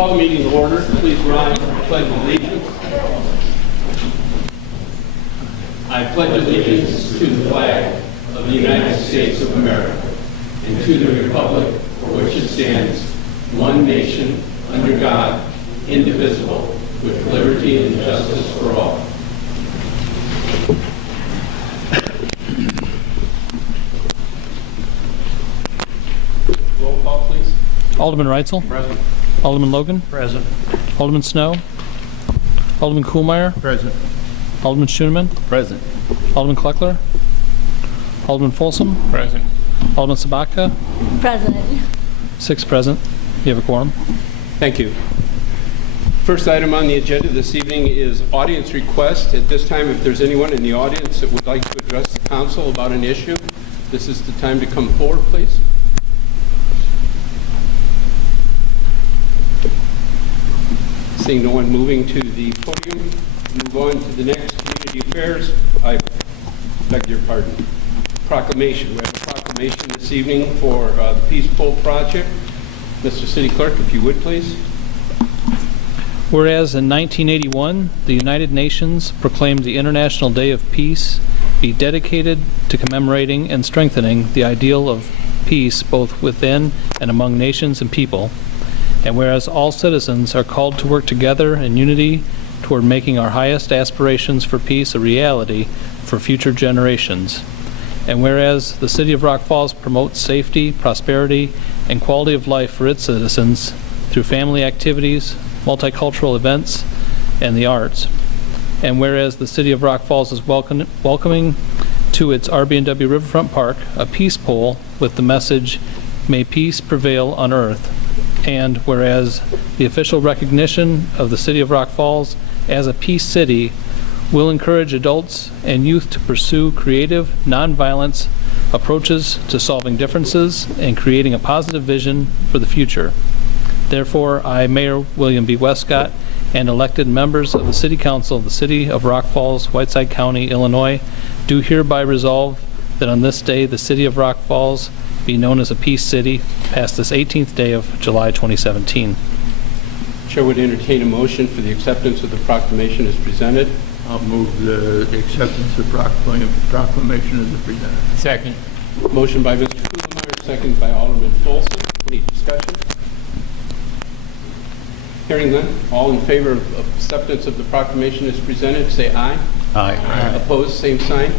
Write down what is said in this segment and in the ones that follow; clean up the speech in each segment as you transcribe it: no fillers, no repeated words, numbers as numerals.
Call the meeting to order. Please rise for the Pledge of Allegiance. I pledge allegiance to the flag of the United States of America and to the republic for which it stands, one nation, under God, indivisible, with liberty and justice for all. Roll call, please. Alderman Reitzel. Present. Alderman Logan. Present. Alderman Snow. Alderman Kuhlmeier. Present. Alderman Schoenemann. Present. Alderman Kleckler. Alderman Folsom. Present. Alderman Sabatka. Present. 6 present. You have a quorum. Thank you. First item on the agenda this evening is audience request. At this time, if there's anyone in the audience that would like to address the council about an issue, this is the time to come forward, please. Seeing no one moving to the podium, move on to the next community affairs. I beg your pardon. Proclamation. We have a proclamation this evening for the Peace Pole Project. Mr. City Clerk, if you would, please. Whereas in 1981, the United Nations proclaimed the International Day of Peace be dedicated to commemorating and strengthening the ideal of peace both within and among nations and people. And whereas all citizens are called to work together in unity toward making our highest aspirations for peace a reality for future generations. And whereas the City of Rock Falls promotes safety, prosperity, and quality of life for its citizens through family activities, multicultural events, and the arts. And whereas the City of Rock Falls is welcoming to its RB&W Riverfront Park a peace pole with the message, "May peace prevail on earth." And whereas the official recognition of the City of Rock Falls as a peace city will encourage adults and youth to pursue creative, nonviolence approaches to solving differences and creating a positive vision for the future. Therefore, I, Mayor William B. Westcott, and elected members of the City Council of the City of Rock Falls, Whiteside County, Illinois, do hereby resolve that on this day the City of Rock Falls be known as a peace city past this 18th day of July 2017. Chair would entertain a motion for the acceptance of the proclamation as presented. I'll move the acceptance of proclamation as presented. Second. Motion by Mr. Kuhlmeier, second by Alderman Folsom. Any discussion? Hearing none, all in favor of acceptance of the proclamation as presented, say aye. Aye. Opposed, same sign.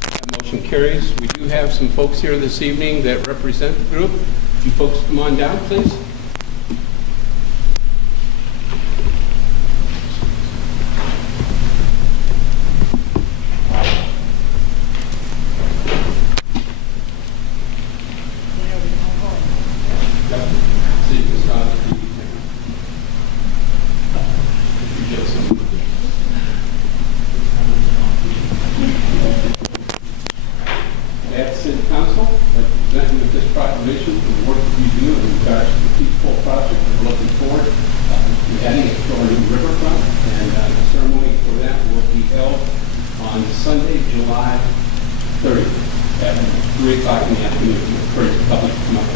That motion carries. We do have some folks here this evening that represent the group. You folks come on down, please. At City Council, representing with this proclamation for the work that you do in regards to the Peace Pole Project. We're looking forward to adding it to our new riverfront, and the ceremony for that will be held on Sunday, July 30th at 3 o'clock in the afternoon. We encourage the public to come up.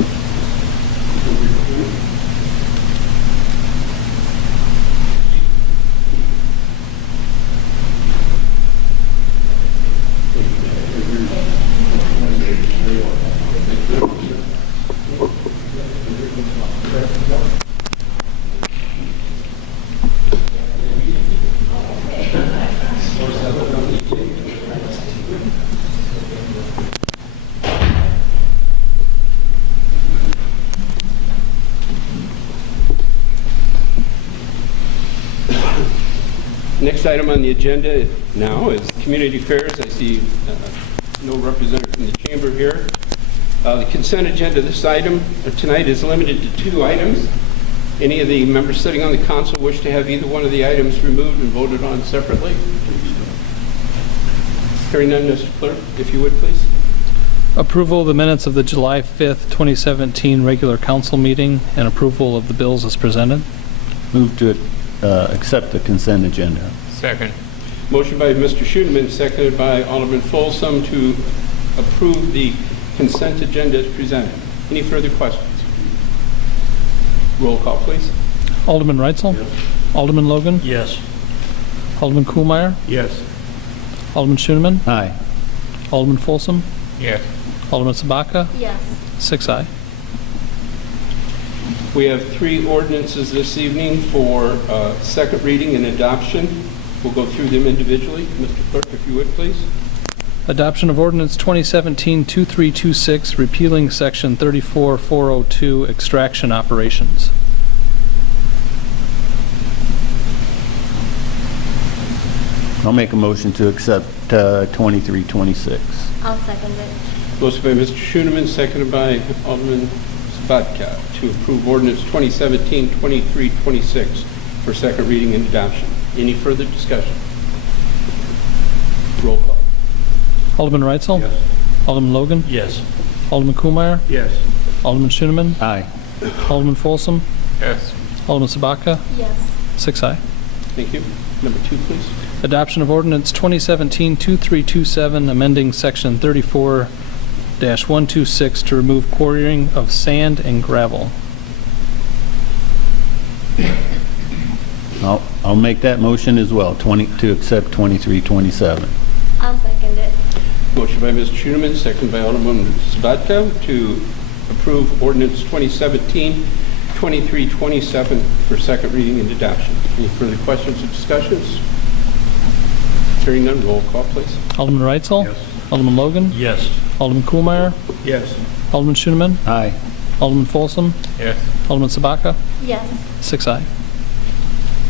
Next item on the agenda now is Community Affairs. I see no representative from the Chamber here. The consent agenda, this item tonight is limited to 2 items. Any of the members sitting on the council wish to have either one of the items removed and voted on separately? Hearing none, Mr. Clerk, if you would, please. Approval of the minutes of the July 5th, 2017 regular council meeting and approval of the bills as presented. Move to accept the consent agenda. Second. Motion by Mr. Schoenemann, seconded by Alderman Folsom to approve the consent agenda as presented. Any further questions? Roll call, please. Alderman Reitzel? Alderman Logan? Yes. Alderman Kuhlmeyer? Yes. Alderman Schoeneman? Aye. Alderman Folsom? Yes. Alderman Sabaka? Yes. 6 aye. We have 3 ordinances this evening for second reading and adoption. We'll go through them individually. Mr. Clerk, if you would, please. Adoption of ordinance 2017-2326, repealing section 34402, extraction operations. I'll make a motion to accept 2326. I'll second it. Motion by Mr. Schoeneman, seconded by Alderman Sabatka, to approve ordinance 2017-2326 for second reading and adoption. Any further discussion? Roll call. Alderman Reitzel? Alderman Logan? Yes. Alderman Kuhlmeyer? Yes. Alderman Schoeneman? Aye. Alderman Folsom? Yes. Alderman Sabaka? Yes. 6 aye. Thank you. Number 2, please. Adoption of ordinance 2017-2327, amending section 34-126 to remove quarrying of sand and gravel. I'll make that motion as well, to accept 2327. I'll second it. Motion by Mr. Schoeneman, seconded by Alderman Sabatka, to approve ordinance 2017-2327 for second reading and adoption. Any further questions or discussions? Hearing none, roll call, please. Alderman Reitzel? Yes. Alderman Logan? Yes. Alderman Kuhlmeyer? Yes. Alderman Schoeneman? Aye. Alderman Folsom? Yes. Alderman Sabaka? Yes. 6 aye.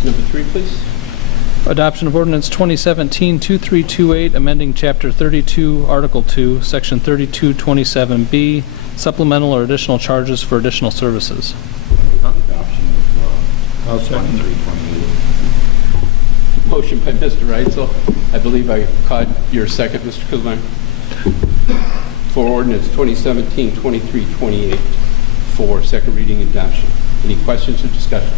Number 3, please. Adoption of ordinance 2017-2328, amending Chapter 32, Article 2, Section 3227B, supplemental or additional charges for additional services. I'll second it. Motion by Mr. Reitzel. I believe I caught your second, Mr. Kuhlmeyer, for ordinance 2017-2328 for second reading and adoption. Any questions or discussion?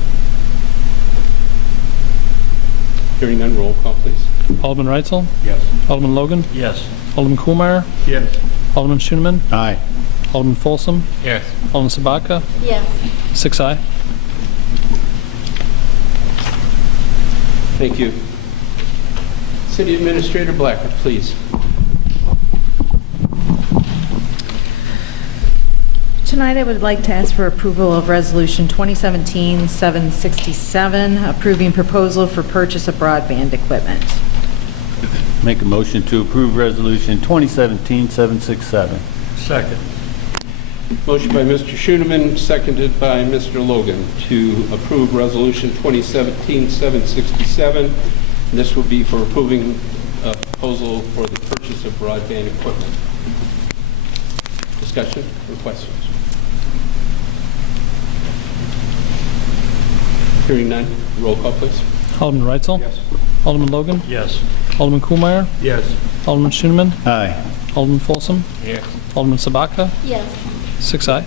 Hearing none, roll call, please. Alderman Reitzel? Yes. Alderman Logan? Yes. Alderman Kuhlmeyer? Yes. Alderman Schoeneman? Aye. Alderman Folsom? Yes. Alderman Sabaka? Yes. 6 aye. Thank you. City Administrator Blackard, please. Tonight, I would like to ask for approval of Resolution 2017-767, approving proposal for purchase of broadband equipment. Make a motion to approve Resolution 2017-767. Second. Motion by Mr. Schoeneman, seconded by Mr. Logan, to approve Resolution 2017-767. This will be for approving a proposal for the purchase of broadband equipment. Discussion or questions? Hearing none, roll call, please. Alderman Reitzel? Yes. Alderman Logan? Yes. Alderman Kuhlmeyer? Yes. Alderman Schoeneman? Aye. Alderman Folsom? Yes. Alderman Sabaka? Yes. 6 aye.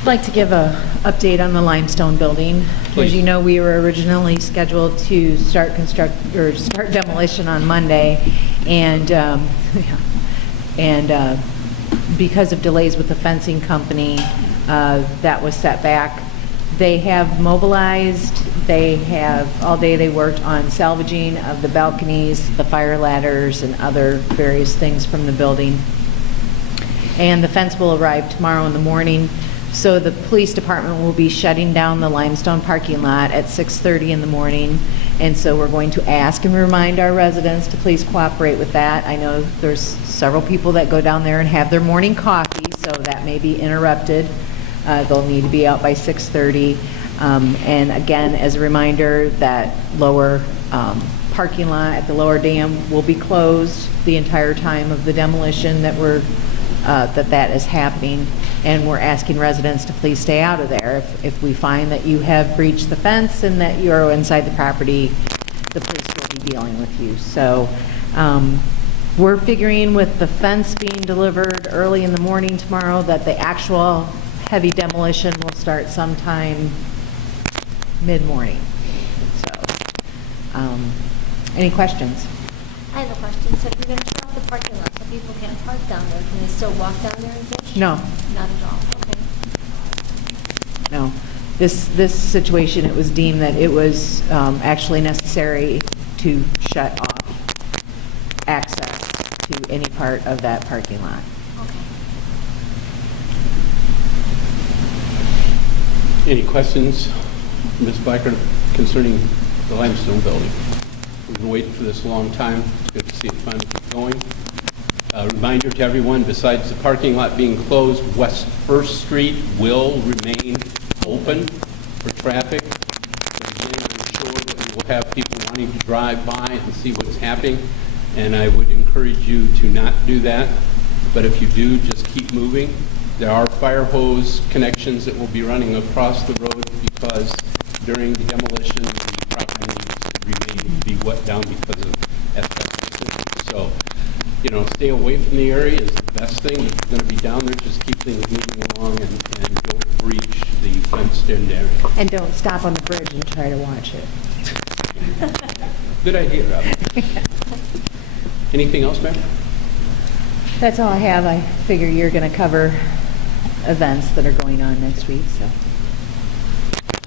I'd like to give a update on the limestone building. Please. As you know, we were originally scheduled to start demolition on Monday, and because of delays with the fencing company, that was set back. They have mobilized. All day they worked on salvaging of the balconies, the fire ladders, and other various things from the building. And the fence will arrive tomorrow in the morning. So the police department will be shutting down the limestone parking lot at 6:30 in the morning. And so we're going to ask and remind our residents to please cooperate with that. I know there's several people that go down there and have their morning coffee, so that may be interrupted. They'll need to be out by 6:30. And again, as a reminder, that lower parking lot at the lower dam will be closed the entire time of the demolition that that is happening. And we're asking residents to please stay out of there. If we find that you have breached the fence and that you're inside the property, the police will be dealing with you. So we're figuring with the fence being delivered early in the morning tomorrow that the actual heavy demolition will start sometime mid-morning. So, any questions? I have a question. So if you're going to shut off the parking lot so people can't park down there, can they still walk down there and fish? No, Not at all. Okay. no. this situation, it was deemed that it was actually necessary to shut off access to any part of that parking lot. Okay. Any questions, Ms. Blackard, concerning the limestone building? We've been waiting for this a long time. It's good to see it finally keep going. Reminder to everyone, besides the parking lot being closed, West First Street will remain open for traffic. Again, I'm sure that we will have people wanting to drive by and see what's happening, and I would encourage you to not do that. But if you do, just keep moving. There are fire hose connections that will be running across the road because during the demolition, the property needs to remain to be wet down because of asbestos. So, stay away from the area is the best thing. If you're going to be down there, just keep things moving along and don't breach the fenced-in area. And don't stop on the bridge and try to watch it. Good idea, Robin. Anything else, ma'am? That's all I have. I figure you're going to cover events that are going on next week, so.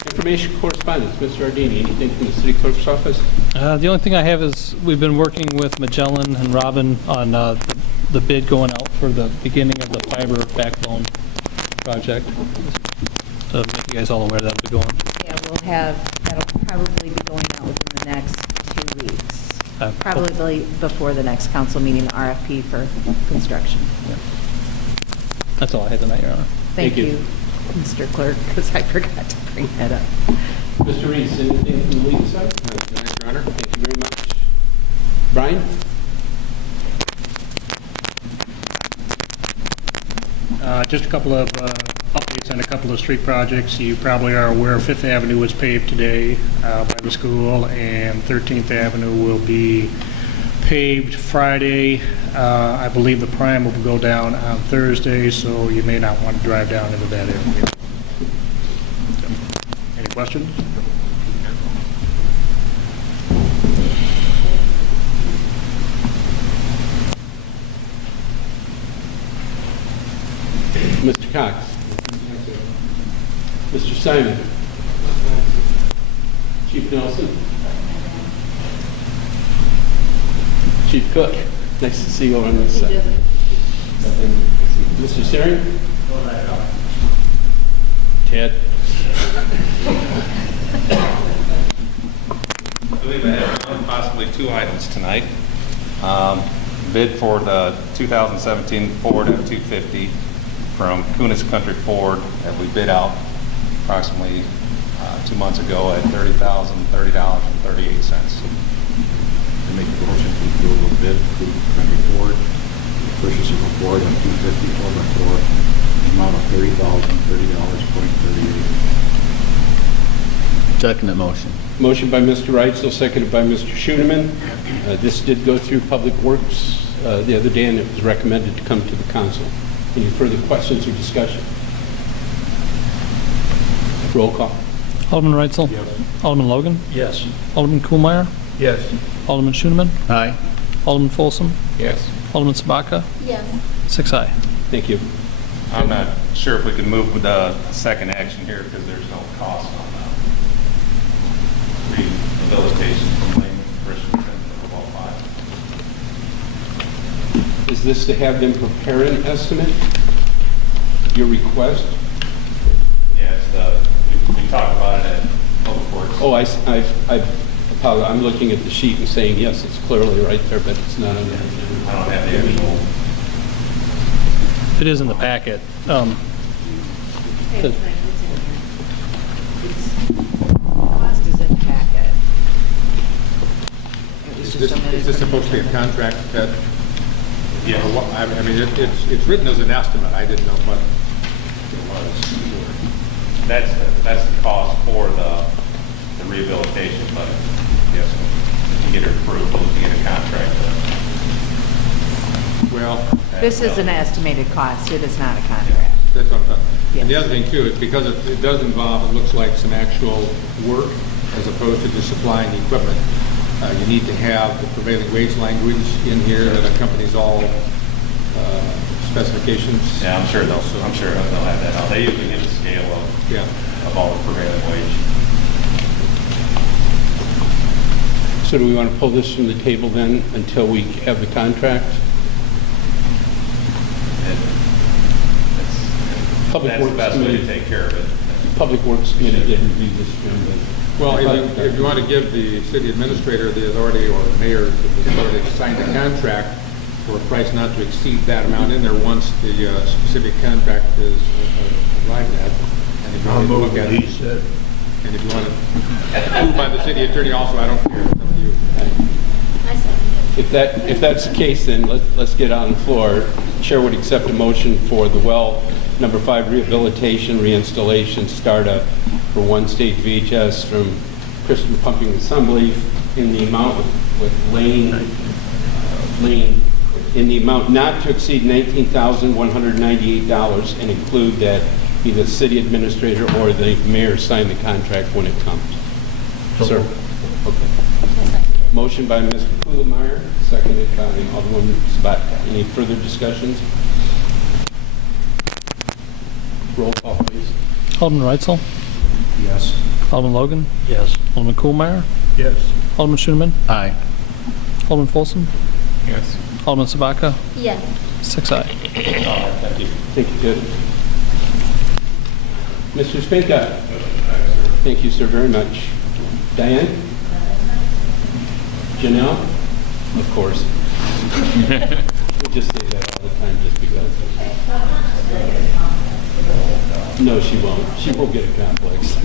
Information correspondence, Mr. Ardini, anything from the city clerk's office? The only thing I have is we've been working with Magellan and Robin on the bid going out for the beginning of the fiber backbone project. To make you guys all aware that'll be going. Yeah, that'll probably be going out within the next 2 weeks. Okay. Probably before the next council meeting, the RFP for construction. That's all I had tonight, Your Honor. Thank Thank you. you, Mr. Clerk, because I forgot to bring that up. Mr. Reese, anything from the legal side? No, Your Honor. Thank you very much. Brian? Just a couple of updates on a couple of street projects. You probably are aware Fifth Avenue was paved today by the school, and 13th Avenue will be paved Friday. I believe the prime will go down on Thursday, so you may not want to drive down into that area. Any questions? Mr. Cox? Mr. Simon? Chief Nelson? Chief Cook? Nice to see you over on this side. Mr. Sarian? Ted? I believe I have one, possibly two items tonight. Bid for the 2017 Ford F-250 from Kunis Country Ford that we bid out approximately 2 months ago at $30,038. To make a motion to approve a bid to Country Ford, purchase of a Ford F-250 4x4, amount of $30,030.38. Second that motion. Motion by Mr. Reitzel, seconded by Mr. Schoeneman. This did go through Public Works the other day, and it was recommended to come to the council. Any further questions or discussion? Roll call. Alderman Reitzel? Yes. Alderman Logan? Yes. Alderman Kuhlmeyer? Yes. Alderman Schoeneman? Aye. Alderman Folsom? Yes. Alderman Sabaka? Yes. 6 aye. Thank you. I'm not sure if we can move with the second action here because there's no cost on the rehabilitation from Lane Christensen to 12.5. Is this to have them prepare an estimate? Your request? Yes, we talked about it at Public Works. Oh, I apologize. I'm looking at the sheet and saying, yes, it's clearly right there, but it's not on there. I don't have the actual. It is in the packet. The- Cost is in the packet. It was just omitted Is this from the supposed to be a agenda. contract, Ted? Yes. Or what- I mean, it's written as an estimate. I didn't know what it was. That's the cost for the rehabilitation, but yes, to get it approved, we'll get a contract. Well, This is an estimated cost, it is not a contract. that's what I'm talking about. And the Yes. other thing too is because it does involve, it looks like some actual work as opposed to just supplying the equipment. You need to have the prevailing wage language in here that accompanies all specifications. Yeah, I'm sure they'll have that out. They usually give a scale of Yeah. above the prevailing wage. So do we want to pull this from the table then until we have the contract? Public That's the Works best way to Committee. take care of it. Public Works Committee didn't do this, Jim, but... Well, if you want to give the city administrator the authority or the mayor the authority to sign the contract for a price not to exceed that amount in there once the specific contract is arrived at. And if you I'll want to move look at what it, he said. and if you want to approve by the city attorney also, I don't care. It's up to you. I second it. If that's the case, then let's get on the floor. Chair would accept a motion for the well number 5 rehabilitation, reinstallation, startup for one-stage VHS from Christian Pumping Assembly in the amount with Lane, in the amount not to exceed $19,198 and include that either the city administrator or the mayor sign the contract when it comes. Sir? Okay. I second it. Motion by Mr. Kuhlmeyer, seconded by Alderwoman Sabatka. Any further discussions? Roll call, please. Alderman Reitzel? Yes. Alderman Logan? Yes. Alderman Kuhlmeyer? Yes. Alderman Schoeneman? Aye. Alderman Folsom? Yes. Alderman Sabaka? Yes. 6 aye. Thank you. Thank you, good. Mr. Spinka? Thank you, sir, very much. Diane? Janelle? Of course. We'll just say that all the time just because. No, she won't. She won't get a complex.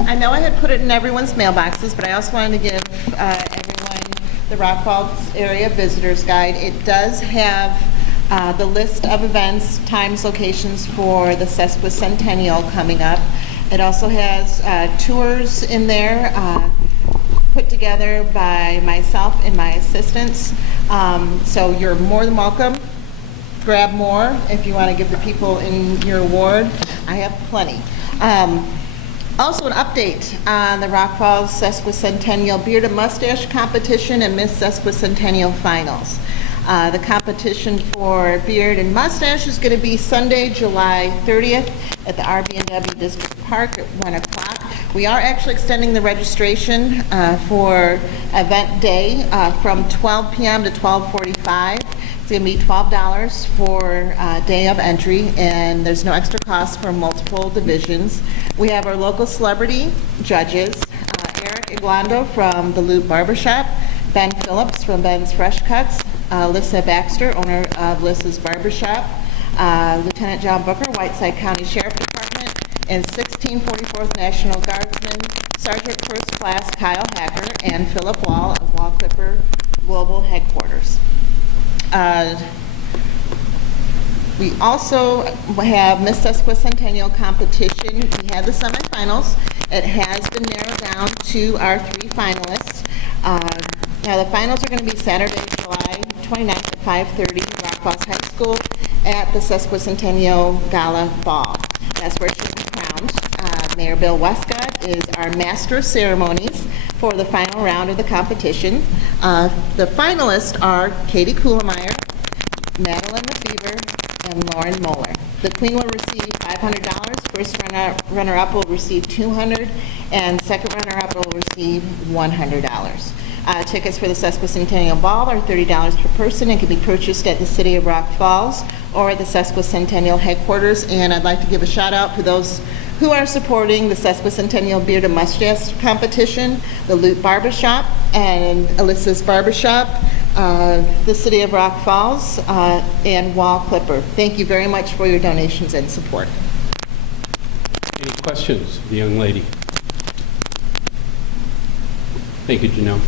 I know I had put it in everyone's mailboxes, but I also wanted to give everyone the Rock Falls Area Visitors Guide. It does have the list of events, times, locations for the Sesquicentennial coming up. It also has tours in there put together by myself and my assistants. So you're more than welcome. Grab more if you want to give the people in your ward. I have plenty. Also, an update on the Rock Falls Sesquicentennial Beard and Mustache Competition and Miss Sesquicentennial Finals. The competition for beard and mustache is going to be Sunday, July 30th at the RB&W District Park at 1 o'clock. We are actually extending the registration for event day from 12 p.m. to 12:45. It's going to be $12 for day of entry, and there's no extra cost for multiple divisions. We have our local celebrity judges, Eric Iguando from the Loop Barbershop, Ben Phillips from Ben's Fresh Cuts, Alyssa Baxter, owner of Alyssa's Barbershop, Lieutenant John Booker, Whiteside County Sheriff Department, and 1644th National Guardsman, Sergeant First Class Kyle Hacker, and Philip Wall of Wall Clipper Global Headquarters. We also have Miss Sesquicentennial competition. We had the semifinals. It has been narrowed down to our 3 finalists. Now, the finals are going to be Saturday, July 29th at 5:30, Rock Falls High School at the Sesquicentennial Gala Ball. That's where she'll be crowned. Mayor Bill Westcott is our master of ceremonies for the final round of the competition. The finalists are Katie Kuhlmeyer, Madeline Lefevre, and Lauren Moeller. The queen will receive $500, first runner-up will receive $200, and second runner-up will receive $100. Tickets for the Sesquicentennial Ball are $30 per person and can be purchased at the City of Rock Falls or at the Sesquicentennial headquarters. And I'd like to give a shout out for those who are supporting the Sesquicentennial Beard and Mustache competition, the Loop Barbershop and Alyssa's Barbershop, the City of Rock Falls, and Wall Clipper. Thank you very much for your donations and support. Any questions of the young lady? Thank you, Janelle.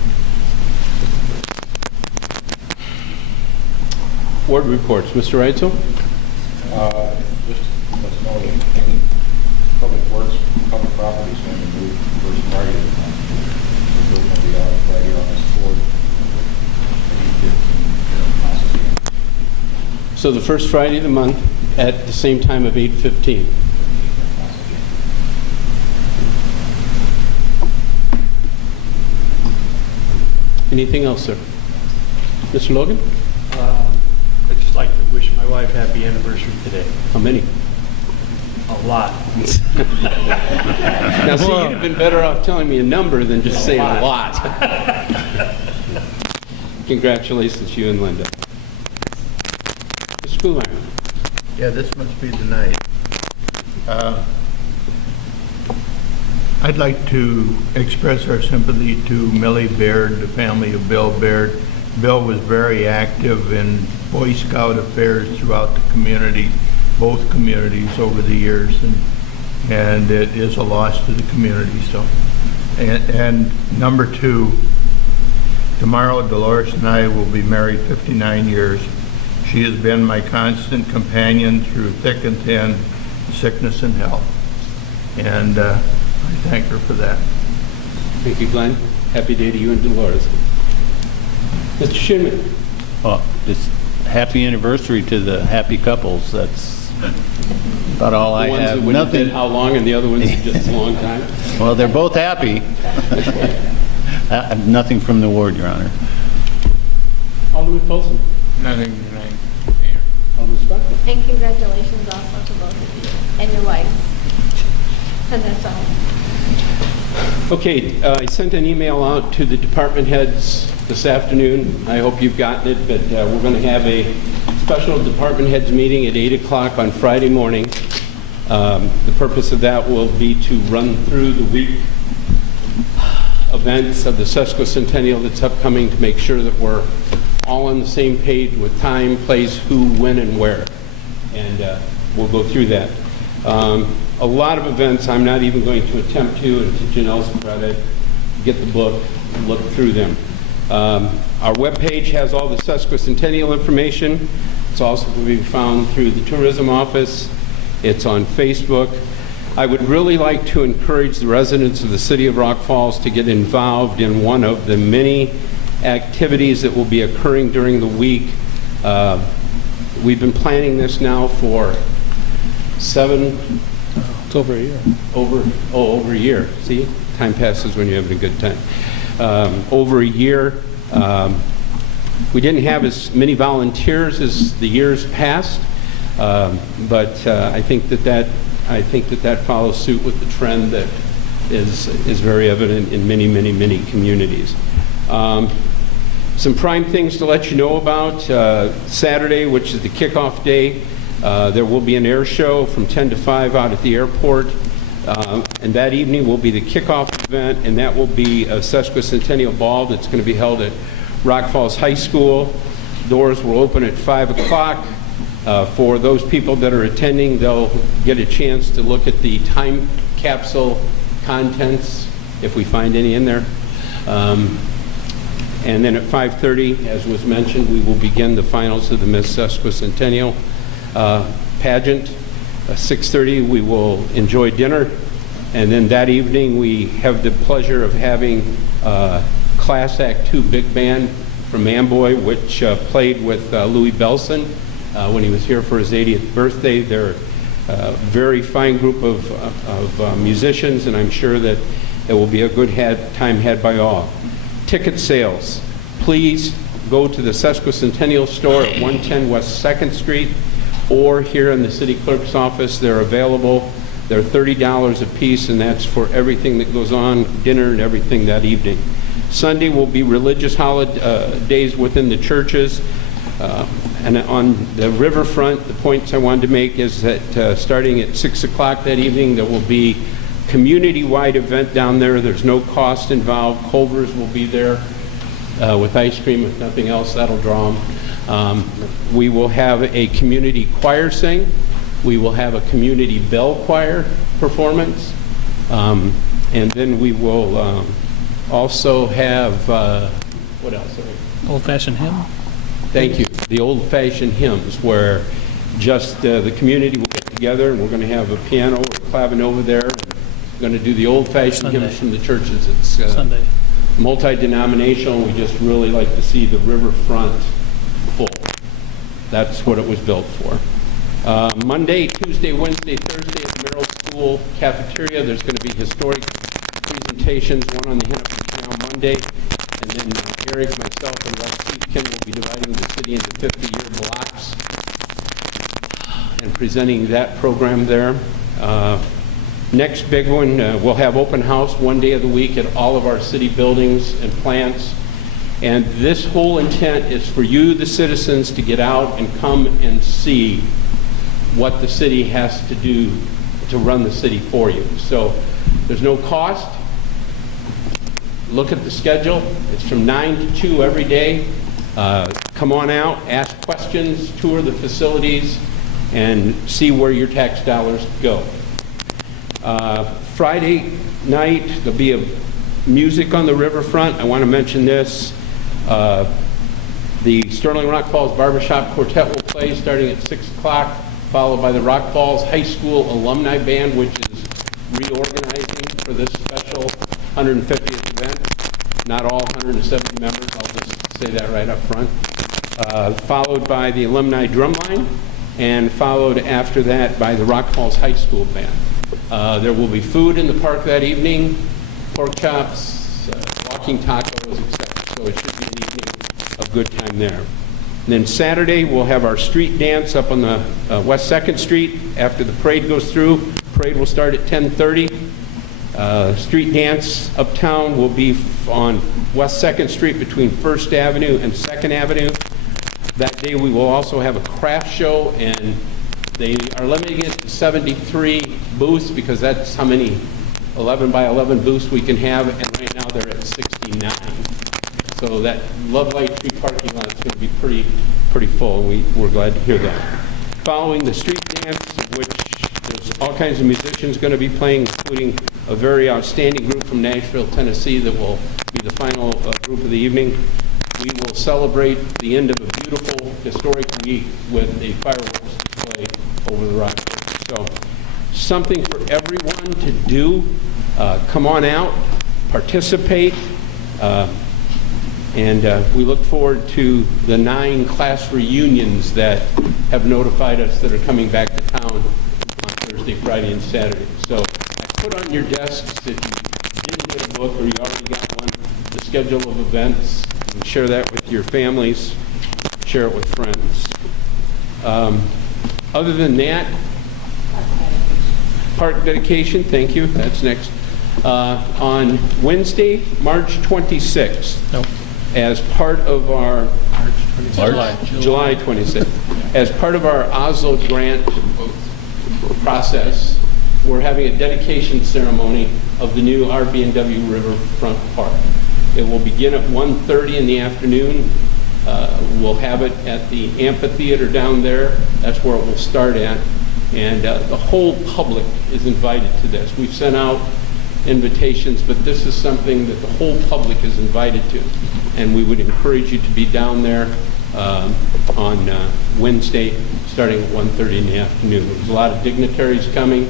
Board reports. Mr. Reitzel? Just let's know that any public works, public property is going to move first Friday of the month. We're going to be out Friday on this board. So the first Friday of the month at the same time of 8:15. Anything else, sir? Mr. Logan? I'd just like to wish my wife happy anniversary today. How many? A lot. Now, see, you'd have been better off telling me a number than just saying a lot. Congratulations to you and Linda. Mr. Goulart. Yeah, this must be the night. I'd like to express our sympathy to Millie Baird, the family of Bill Baird. Bill was very active in Boy Scout affairs throughout the community, both communities over the years, and it is a loss to the community. So, and number two, tomorrow Dolores and I will be married 59 years. She has been my constant companion through thick and thin, sickness and health, and I thank her for that. Thank you, Glenn. Happy day to you and Dolores. Mr. Shinman. Oh, just happy anniversary to the happy couples. That's about all I The ones have. that wouldn't Nothing. fit how long and the other ones just a long time. Well, they're both happy. Nothing from the ward, Your Honor. Alderman Folsom. Nothing tonight, Mayor. Alderman Sparkman. And congratulations also to both of you and your wives. And that's all. Okay, I sent an email out to the department heads this afternoon. I hope you've gotten it, but we're going to have a special department heads meeting at 8 o'clock on Friday morning. The purpose of that will be to run through the week events of the sesquicentennial that's upcoming to make sure that we're all on the same page with time, place, who, when, and where. And we'll go through that. A lot of events I'm not even going to attempt to, and to Janelle's credit, get the book, look through them. Our webpage has all the sesquicentennial information. It's also going to be found through the tourism office. It's on Facebook. I would really like to encourage the residents of the city of Rock Falls to get involved in one of the many activities that will be occurring during the week. We've been planning this now for It's over a year. over a year. See, time passes when you're having a good time. Over a year. We didn't have as many volunteers as the years past, but I think that follows suit with the trend that is very evident in many, many, many communities. Some prime things to let you know about. Saturday, which is the kickoff day, there will be an air show from 10 to 5 out at the airport. And that evening will be the kickoff event, and that will be a sesquicentennial ball that's going to be held at Rock Falls High School. Doors will open at 5 o'clock. For those people that are attending, they'll get a chance to look at the time capsule contents, if we find any in there. And then at 5:30, as was mentioned, we will begin the finals of the Miss Sesquicentennial pageant. 6:30, we will enjoy dinner. And then that evening, we have the pleasure of having Class Act 2 Big Band from Amboy, which played with Louis Belson when he was here for his 80th birthday. They're a very fine group of musicians, and I'm sure that it will be a good time had by all. Ticket sales. Please go to the Sesquicentennial store at 110 West 2nd Street or here in the city clerk's office. They're available. They're $30 a piece, and that's for everything that goes on, dinner and everything that evening. Sunday will be religious holidays within the churches. And on the riverfront, the points I wanted to make is that starting at 6 o'clock that evening, there will be community-wide event down there. There's no cost involved. Culver's will be there with ice cream, if nothing else. That'll draw them. We will have a community choir sing. We will have a community bell choir performance. And then we will also have, what else? Old-fashioned hymn? Thank you. The old-fashioned hymns, where just the community will get together, and we're going to have a piano or clavinet over there. We're going to do the old-fashioned hymns from the churches. It's Sunday. Multi-denominational. We just really like to see the riverfront full. That's what it was built for. Monday, Tuesday, Wednesday, Thursday at the Merrill School cafeteria, there's going to be historic presentations, one on the Hennepin Canal Monday, and then Eric, myself, and Russ Keefkin will be dividing the city into 50-year blocks and presenting that program there. Next big one, we'll have open house one day of the week at all of our city buildings and plants. And this whole intent is for you, the citizens, to get out and come and see what the city has to do to run the city for you. So there's no cost. Look at the schedule. It's from 9 to 2 every day. Come on out, ask questions, tour the facilities, and see where your tax dollars go. Friday night, there'll be music on the riverfront. I want to mention this. The Sterling Rock Falls Barbershop Quartet will play starting at 6 o'clock, followed by the Rock Falls High School Alumni Band, which is reorganizing for this special 150th event. Not all 170 members, I'll just say that right up front. Followed by the Alumni Drumline, and followed after that by the Rock Falls High School Band. There will be food in the park that evening, pork chops, walking tacos, etc. So it should be an evening of good time there. And then Saturday, we'll have our street dance up on the West 2nd Street after the parade goes through. Parade will start at 10:30. Street dance uptown will be on West 2nd Street between 1st Avenue and 2nd Avenue. That day, we will also have a craft show, and they are limiting it to 73 booths because that's how many 11 by 11 booths we can have, and right now they're at 69. So that Love Light Tree parking lot is going to be pretty full, and we're glad to hear that. Following the street dance, which there's all kinds of musicians going to be playing, including a very outstanding group from Nashville, Tennessee, that will be the final group of the evening. We will celebrate the end of a beautiful historic week with a fireworks display over the rock. So something for everyone to do. Come on out, participate, and we look forward to the 9 class reunions that have notified us that are coming back to town on Thursday, Friday, and Saturday. So I put on your desks, if you didn't get a book or you already got one, the schedule of events. And share that with your families, share it with friends. Other than that, park dedication, thank you, that's next. On Wednesday, March 26th, as part of our July 26th, as part of our Oslo grant process, we're having a dedication ceremony of the new Airbnb Riverfront Park. It will begin at 1:30 in the afternoon. We'll have it at the amphitheater down there. That's where it will start at. And the whole public is invited to this. We've sent out invitations, but this is something that the whole public is invited to. And we would encourage you to be down there on Wednesday, starting at 1:30 in the afternoon. There's a lot of dignitaries coming,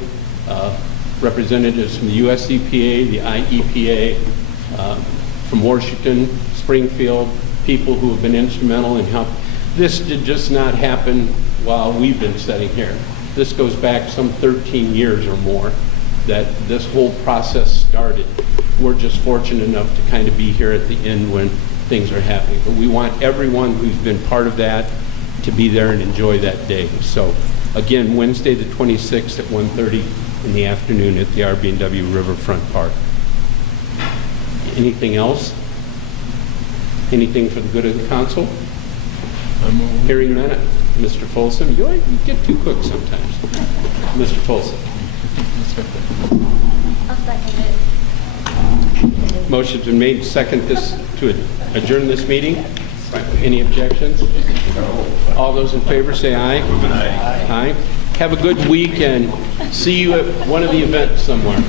representatives from the US EPA, the IEPA, from Washington, Springfield, people who have been instrumental in helping. This did just not happen while we've been sitting here. This goes back some 13 years or more that this whole process started. We're just fortunate enough to kind of be here at the end when things are happening. But we want everyone who's been part of that to be there and enjoy that day. So again, Wednesday the 26th at 1:30 in the afternoon at the Airbnb Riverfront Park. Anything else? Anything for the good of the council? Hearing none, Mr. Folsom, you get too quick sometimes. Mr. Folsom. I'll second it. Motion's been made, second to adjourn this meeting. Any objections? All those in favor say aye. Aye. Have a good week and see you at one of the events somewhere.